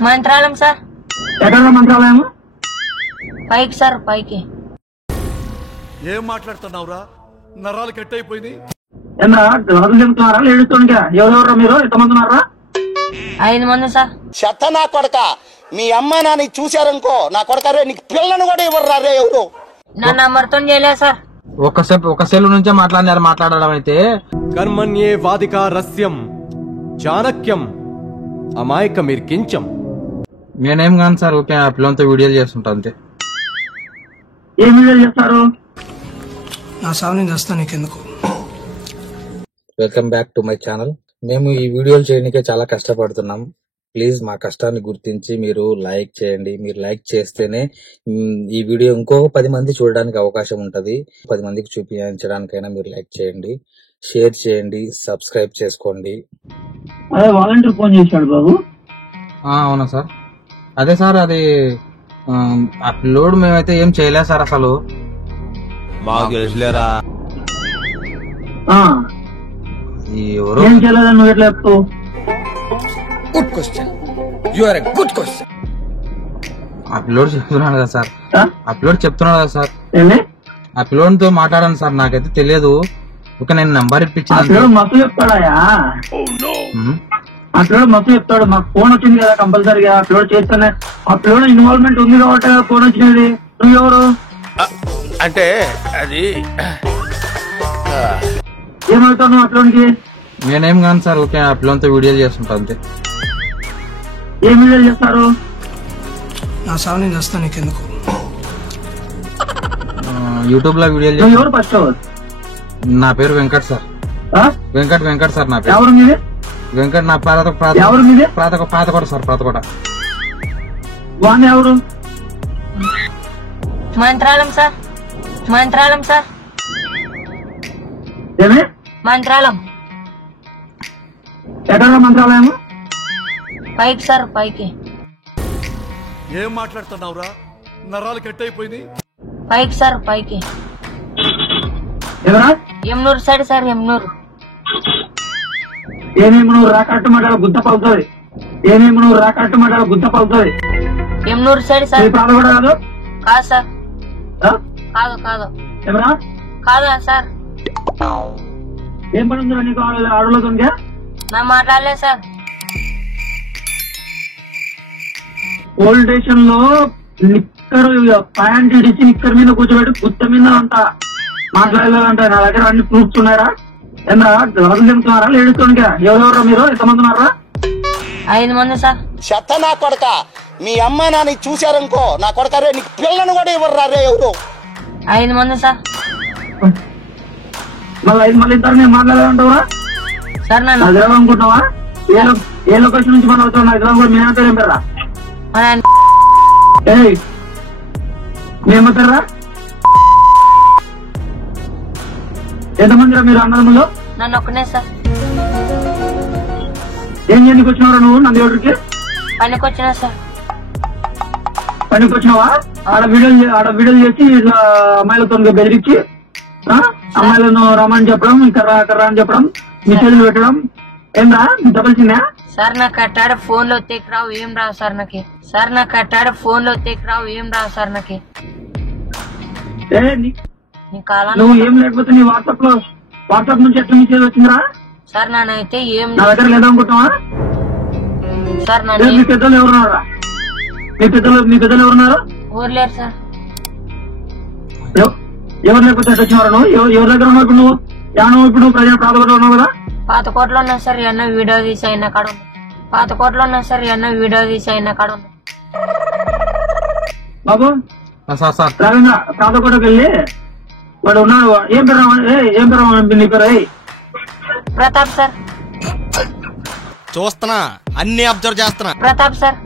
Mantralayam sir. ఎక్కడ మంత్రాలయం? పైకి sir, పైకి. ఏం మాట్లాడుతున్నావురా? నరాలు కట్ అయిపోయింది. ఏమరా గదులు చెబుతున్నారా? లేడుతుండగా ఎవరెవరా మీరు? ఎంతమంది ఉన్నారా? 5 మంది సార్. చెత్త నా కొడక, మీ అమ్మ నాని చూశారనుకో నా కొడక నీకు పిల్లను కూడా ఇవ్వరు రే ఎవరు. నా నంబర్తో చేయలేదు సార్. ఒక సెల్ నుంచే మాట్లాడడం అయితే కర్మణ్యే వాదికా రస్యం చాణక్యం అమాయకమిర్కించం. నేనేం కాను సార్, ఓకే ఆ పిల్లలతో వీడియోలు చేస్తుంటా అంతే. ఏం వీడియోలు చేస్తారు? నా సాగు నేను చేస్తాను, నీకెందుకు. Welcome back to my channel. మేము ఈ వీడియోలు చేయడానికే చాలా కష్టపడుతున్నాం. ప్లీజ్ మా కష్టాన్ని గుర్తించి మీరు లైక్ చేయండి. మీరు లైక్ చేస్తేనే ఈ వీడియో ఇంకో 10 మంది చూడడానికి అవకాశం ఉంటది. 10 మందికి చూపించడానికైనా మీరు లైక్ చేయండి, షేర్ చేయండి, సబ్స్క్రైబ్ చేసుకోండి. అదే వాలంటీర్ ఫోన్ చేశాడు బాబు. అవునా సార్? అదే సార్, అది అప్లోడ్ మేమైతే ఏం చేయలేదు సార్. అసలు ఎవరు ఏం చేయలేదని నువ్వు ఎట్లా చెప్తావు? Good question, you are a good question. Upload చెప్తున్నాడు కదా సార్, అప్లోడ్ చెప్తున్నాడు కదా సార్. ఏంటి ఆ పిల్లోడ్ తో మాట్లాడాను సార్, నాకైతే తెలియదు. ఒక నేను నంబర్ ఇప్పించాను. మస్తు చెప్తాడాయా? ఆ పిల్లడు మస్తు చెప్తాడు. మాకు ఫోన్ వచ్చింది కదా కంపల్సరీగా. ఆ పిల్లడు చేస్తానే, ఆ పిల్లడు ఇన్వాల్వ్మెంట్ ఉంది కాబట్టి ఫోన్ వచ్చినది. నువ్వు ఎవరు? అంటే అది ఏమవుతావు నువ్వు అట్లోనికి? నేనేం కాను సార్, ఓకే ఆ పిల్లలతో వీడియోలు చేస్తుంటా అంతే. ఏం వీడియోలు చేస్తారు? నా సాగు నేను చేస్తాను, నీకెందుకు. యూట్యూబ్ లో వీడియోలు నువ్వు ఎవరు ఫస్ట్? నా పేరు వెంకట్ సార్. వెంకట్ సార్ నా పేరు. ఎవరు మీది? వెంకట్ నా ఎవరు మీది? పాతకోట సార్, పాతకోట. వాడిని ఎవరు? Mantralayam sir, Mantralayam sir. ఏమి మంత్రాలయం. ఎక్కడ మంత్రాలయం? పైకి సార్, పైకి. ఏం మాట్లాడుతున్నావురా? నరాలు కట్ అయిపోయింది. పైకి సార్, పైకి. ఎవరా? ఎమ్నూరు సైడ్ సార్, ఎమ్నూరు. ఏమేమి నువ్వు రాకట్టు మాట్లాడ గుద్ద పలుతుంది. ఏమేమి నువ్వు రాకట్టు మాట్లాడ గుద్ద పలుతుంది. ఎమ్నూరు సైడ్ సార్. ప్రాణ కూడా కాదు? కాదు సార్, కాదు కాదు. ఎవరా? కాదా సార్? ఏం పని ఉందిరా నీకు ఆడలో? నా మాట్లాడలేదు సార్. పోలీస్ స్టేషన్ లో నిక్కర్ ప్యాంట్ ఇడిచి నిక్కర్ మీద కూర్చోబెట్టి గుత్త మీద అంత మాట్లాడలేదంట. నా దగ్గర అన్ని ప్రూఫ్స్ ఉన్నారా? ఏమరా గదులు చెబుతున్నారా? లేడుతుండగా ఎవరెవరా మీరు? ఎంతమంది ఉన్నారా? 5 మంది సార్. చెత్త నా కొడక, మీ అమ్మ నాని చూశారనుకో నా కొడక నీకు పిల్లను కూడా ఇవ్వరు రే ఎవరు. 5 మంది సార్. మళ్ళీ ఇద్దరు నేను మాట్లాడాలంటావా సార్? నన్ను హైదరాబాద్ అనుకుంటున్నావా? ఏ లొకేషన్ నుంచి మనం అవుతున్నాం? హైదరాబాద్ కూడా మీ పేరు ఏం పేరా? మేమవుతారా? ఎంతమందిరా మీరు అన్నదమ్ములు? నన్ను ఒక్కనే సార్. ఏం చేయడానికి వచ్చినారా నువ్వు నందిగొడ్డుకి? పనికి వచ్చినా సార్. పనికి వచ్చినావా? ఆడ వీడియోలు చేసి ఇట్లా అమ్మాయిలతో బెదిరించి అమ్మాయిలను రమ్మని చెప్పడం, కర్రా అని చెప్పడం, మెసేజ్లు పెట్టడం. ఏం రా డబ్బుల్సిందా? సార్ నాకు కట్టాడు ఫోన్ లో తెక్ రావు, ఏం రావు సార్ నాకు. సార్ నాకు కట్టాడు ఫోన్ లో తెక్ రావు, ఏం రావు సార్ నాకు. నువ్వు ఏం లేకపోతే నీ వాట్సాప్ నుంచి ఎట్లా మెసేజ్ వచ్చిందిరా? సార్ నానైతే ఏం నా దగ్గర లేదనుకుంటున్నావా? సార్ మీ పెద్దలు ఎవరున్నారా? మీ పెద్దలు ఎవరున్నారు? ఊర్లేరు సార్. ఎవరు లేకపోతే ఎట్లా వచ్చినారా నువ్వు? ఎవరి దగ్గర ఉన్నావు ఇప్పుడు నువ్వు? ఇప్పుడు ప్రజా ప్రాంతంలో ఉన్నావు కదా? పాతకోటలో ఉన్నా సార్, ఎన్నో వీడియో తీసి అయినా కాడ ఉంది. పాతకోటలో ఉన్నా సార్, ఎన్నో వీడియో తీసి అయినా కాడ ఉంది. బాబు రవీంద్ర పాతకోటకు వెళ్ళి వాడు ఉన్నాడు. ఏం పేరు నీ పేరు? ప్రతాప్ సార్. చూస్తున్నా, అన్ని అబ్జర్వ్ చేస్తున్నా. ప్రతాప్ సార్.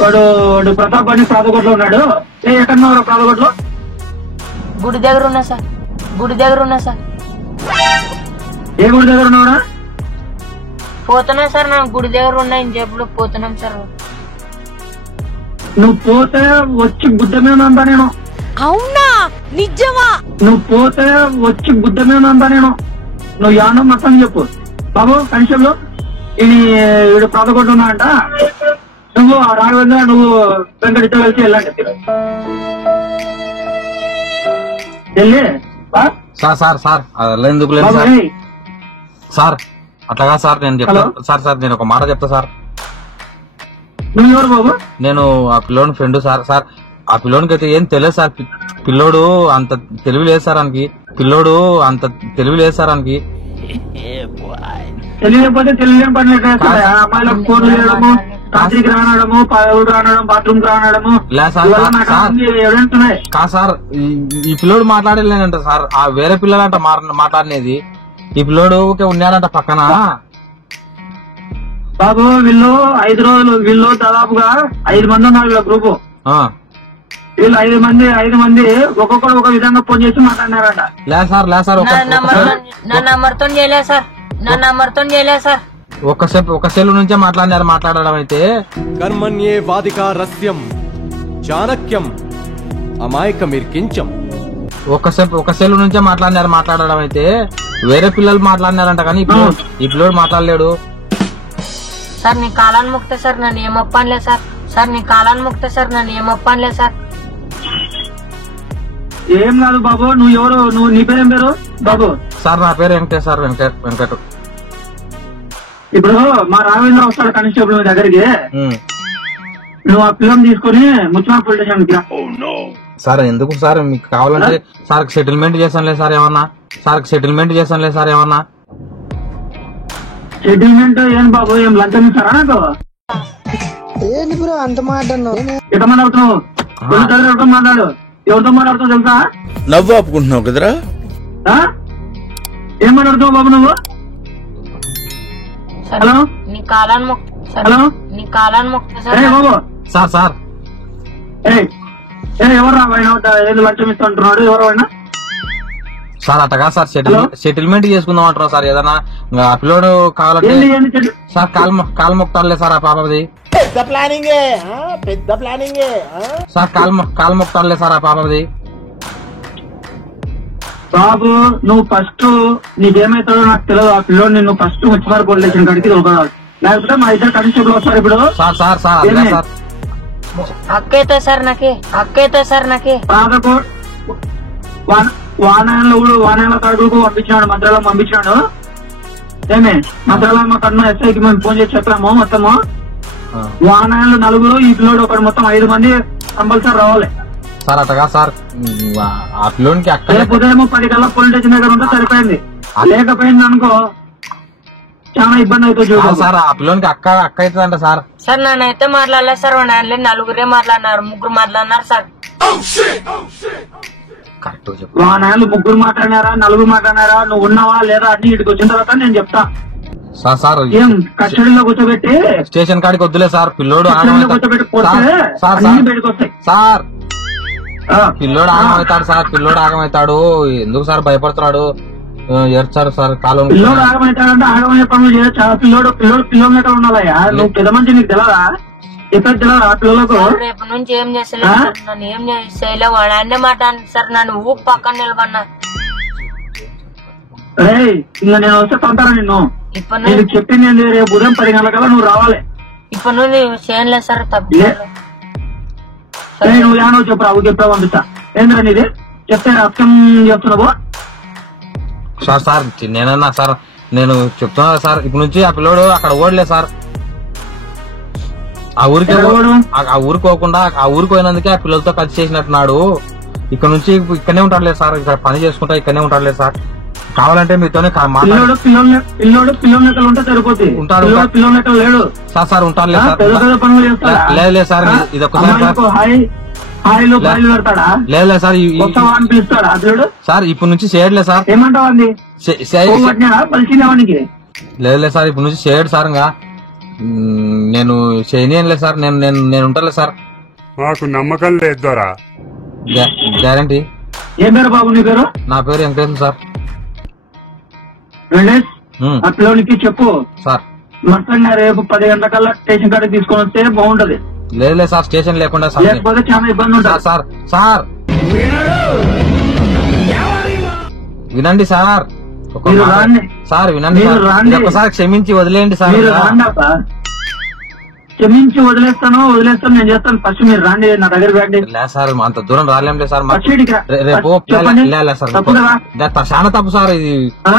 వాడు ప్రతాప్ అని పాతకోటలో ఉన్నాడు. ఎక్కడున్నావు పాతకోటలో? గుడి దగ్గర ఉన్నా సార్, గుడి దగ్గర ఉన్నా సార్. ఏ గుడి దగ్గర ఉన్నావురా? పోతున్నా సార్, నా గుడి దగ్గర ఉన్నాయి చెప్పుడు పోతున్నాం సార్. నువ్వు పోతే వచ్చి గుడ్డ మీద అంతా నేను. అవునా? నిజమా? నువ్వు పోతే వచ్చి గుడ్డ మీద అంతా నేను. నువ్వు యానం మొత్తం చెప్పు బాబు. కనిషంలో వీడు పదకొండున్నా అంట. నువ్వు రాఘవేంద్ర నువ్వు వెంకటితో కలిసి వెళ్ళండి. వెళ్ళి సార్ సార్ సార్ అలా ఎందుకు లేదు సార్. సార్ అట్లాగా సార్ నేను చెప్తాను సార్. నేను ఒక మాట చెప్తా సార్. నువ్వు ఎవరు బాబు? నేను ఆ పిల్లోని ఫ్రెండ్ సార్. సార్ ఆ పిల్లోనికి అయితే ఏం తెలియదు సార్. పిల్లోడు అంత తెలివి లేదు సార్ ఆయనకి. తెలియకపోతే తెలియని పని అమ్మాయిలకు ఫోన్లు చేయడము, రాత్రికి రానడము, పదవులు రానడం, బాత్రూమ్ రానడము ఎవిడెన్స్ ఉన్నాయి. కా సార్ ఈ పిల్లోడు మాట్లాడలేనంట సార్. ఆ వేరే పిల్లలంట మాట్లాడినది. ఈ పిల్లోడు ఉన్నాడంట పక్కన. బాబు వీళ్ళు 5 రోజులు వీళ్ళు దాదాపుగా 5 మంది ఉన్నారు వీళ్ళ గ్రూపు. వీళ్ళు 5 మంది ఒక్కొక్కరు ఒక విధంగా ఫోన్ చేసి మాట్లాడినారంట. లేదు సార్ నా నంబర్తో చేయలేదు సార్. ఒక సెల్ నుంచే మాట్లాడడం అయితే. కర్మణ్యే వాదికా రస్యం చాణక్యం అమాయకమిర్కించం. ఒక సెల్ నుంచే మాట్లాడడం అయితే వేరే పిల్లలు మాట్లాడినారంట. కానీ ఈ పిల్లోడు మాట్లాడలేడు సార్. నీ కాలాన్ని ముక్తే సార్ నన్ను ఏమొప్పనిలే సార్. సార్ ఏం కాదు బాబు. నువ్వు ఎవరు? నీ పేరేం పేరు బాబు? సార్ నా పేరు వెంకటేష్ సార్. వెంకట. ఇప్పుడు మా రాఘవేంద్ర వస్తాడు కానిస్టేబుల్ మీ దగ్గరికి. నువ్వు ఆ పిల్లని తీసుకుని ముచ్చుమా పోలీస్ స్టేషన్ కి రా. సార్ ఎందుకు సార్? మీకు కావాలంటే సార్ సెటిల్మెంట్ చేసానులే సార్ ఏమన్నా. సెటిల్మెంట్ ఏం బాబు? ఏం లంచం ఇస్తారా నాకు? ఏంటి బ్రో అంత మాట ఎట్లా మాట్లాడుతున్నావు? మాట్లాడు. ఎవరితో మాట్లాడుతావు తెలుసా? నవ్వు ఆపుకుంటున్నావు కదరా. ఏం మాట్లాడుతావు బాబు నువ్వు? హలో నీ కాలాన్ని ముక్తే బాబు. సార్ ఎవరు ఏదో లంచం ఇస్తుంటున్నాడు? ఎవరు అయినా సార్ అట్టగా సార్ సెటిల్మెంట్ చేసుకుందాం అంటున్నావు సార్. ఏదన్నా ఆ పిల్లోడు కావాలంటే సార్ కాలు మొక్తాడులే సార్. ఆ పాపది పెద్ద ప్లానింగ్ సార్. కాలు మొక్తాడులే సార్. ఆ పాపది. బాబు నువ్వు ఫస్ట్ నీకేమైతుందో నాకు తెలియదు. ఆ పిల్లోడు నిన్ను ఫస్ట్ ముచ్చిపారు పోలీస్ స్టేషన్ కాడికి దొరకరాదు. లేకపోతే మా ఇద్దరు కానిస్టేబుల్ వస్తారు ఇప్పుడు. సార్ అక్కైతే సార్ నాకే వానాయల కడుగుకు పంపించాడు. మంత్రాలయం పంపించాడు. ఏమే మంత్రాలయం మా కన్నా ఎస్ఐకి మేము ఫోన్ చేసి చెప్పాము. మొత్తము వానాయలు 4 ఈ పిల్లోడు ఒకటి మొత్తం 5 మంది కంపల్సరీ రావాలి సార్. అట్టగా సార్ ఆ పిల్లోనికి ఉదయం 10 కల్లా పోలీస్ స్టేషన్ దగ్గర ఉంటే సరిపోయింది. లేకపోయింది అనుకో చాలా ఇబ్బంది అవుతుంది సార్. ఆ పిల్లోనికి అక్క అవుతుందంట సార్. సార్ నన్నైతే మాట్లాడలేదు సార్. వాళ్ళ 4 మాట్లాడినారు, 3 మాట్లాడినారు సార్. వానాయలు 3 మాట్లాడినారా 4 మాట్లాడినారా? నువ్వు ఉన్నావా లేదా అని ఇటుకు వచ్చిన తర్వాత నేను చెప్తా సార్. ఏం కస్టడీలో కూర్చోబెట్టి స్టేషన్ కాడికి వద్దులే సార్. పిల్లోడు కూర్చోబెట్టి బయటకు వస్తాయి సార్. పిల్లోడు ఆగమవుతాడు సార్. ఆగమవుతాడు. ఎందుకు సార్ భయపడుతున్నాడు? ఏడ్చారు సార్. కాలం పిల్లోడు ఆగమవుతాడంటే ఆగమయ్యే పనులు చేయొచ్చు. పిల్లోడు ఉండాలయ్యా. నువ్వు పెద్ద మంచి నీకు తెలియదా? చెప్పేది తెలియదా పిల్లలకు? రేపు నుంచి ఏం చేస్తలేదు. నన్ను ఏం చేయలే. వాడు మాట సార్. నన్ను ఊపు పక్కన నిలబడినా. ఇంకా నేను వస్తే పంపాను నిన్ను. నేను చెప్పింది రేపు ఉదయం 10 గంటలకల్లా నువ్వు రావాలి. ఇప్పుడు నువ్వు చేయలేదు సార్. తప్పు నువ్వు యానో చెప్పరా? చెప్పరా పంపిస్తా. ఏంద్రా నీది చెప్తే అర్థం చెప్తున్నావు సార్. నేనన్నా సార్. నేను చెప్తున్నా సార్. ఇప్పటి నుంచి ఆ పిల్లోడు అక్కడ ఓడలే సార్. ఆ ఊరికి పోకుండా ఆ ఊరికి పోయినందుకే ఆ పిల్లలతో కలిసి చేసినట్టున్నాడు. ఇక్కడ నుంచి ఇక్కడనే ఉంటాడులేదు సార్. ఇక్కడ పని చేసుకుంటా ఇక్కడనే ఉంటాడులేదు సార్. కావాలంటే మీతోనే పిల్లలు ఉంటే సరిపోతుంది. ఉంటాడు లేడు సార్. ఉంటాడు లేదు సార్. ఇది ఒక్కసారి లేదు సార్. సార్ ఇప్పుడు నుంచి చేయట్లేదు సార్. ఏమంటావు? లేదు సార్. ఇప్పుడు నుంచి చేయడు సార్. ఇంకా నేను చేయనియనులే సార్. నేను ఉంటాలే సార్. మాకు నమ్మకం లేదు. గ్యారంటీ. ఏం పేరు బాబు నీ పేరు? నా పేరు వెంకటేశ్వర సార్. ఆ పిల్లోనికి చెప్పు సార్. మొత్తంగా రేపు 10 గంటలకల్లా స్టేషన్ కాడికి తీసుకొని వస్తే బాగుంటది. లేదు సార్. స్టేషన్ లేకుండా లేకపోతే చాలా ఇబ్బంది ఉంటుంది సార్. వినండి సార్. మీరు రాండి సార్ వినండి మీరు సార్, రాండి. ఇది ఒక్కసారి క్షమించి వదిలేయండి సార్. మీరు రాండప్ప, క్షమించి వదిలేస్తాను నేను చేస్తాను. ఫస్ట్ మీరు రాండి, నా దగ్గర రండి. లేదు సార్, అంత దూరం రాలేంలే సార్. ఫస్ట్ ఇటుకి రా. రేపు చెప్పండి. లేదు సార్, తప్పు కదా? చాలా తప్పు సార్ ఇది. ఆ?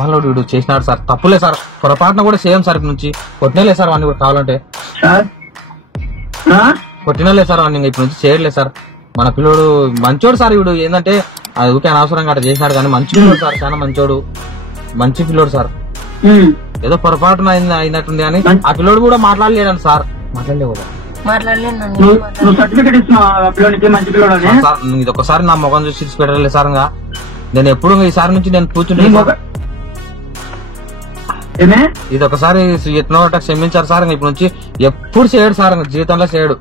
మళ్ళీ వీడు చేసినాడు సార్, తప్పులే సార్, పొరపాటున కూడా చేయం సార్. ఇప్పటి నుంచి కొట్టినలే సార్ వాడిని కూడా కావాలంటే, సార్ కొట్టినలే సార్ వాడిని ఇప్పటి నుంచి చేయట్లేదు సార్. మన పిల్లోడు మంచోడు సార్, వీడు ఏంటంటే అది ఊకే అనవసరంగా అట్లా చేసినాడు కానీ మంచి పిల్లోడు సార్, చాలా మంచోడు, మంచి పిల్లోడు సార్. ఏదో పొరపాటున అయినట్టుంది కానీ ఆ పిల్లోడు కూడా మాట్లాడలేడు సార్, మాట్లాడలే కూడా. నువ్వు సర్టిఫికెట్ ఇస్తున్నావు పిల్లోనికి మంచి పిల్లోడు అని? సార్ ఇది ఒకసారి నా ముఖం చూసి పెట్టలేదు సార్. ఇంకా నేను ఎప్పుడు ఈసారి నుంచి నేను కూర్చుంటే ఇది ఒకసారి ఎట్నో క్షమించారు సార్. ఇప్పటి నుంచి ఎప్పుడు చేయడు సార్, జీవితంలో చేయడు.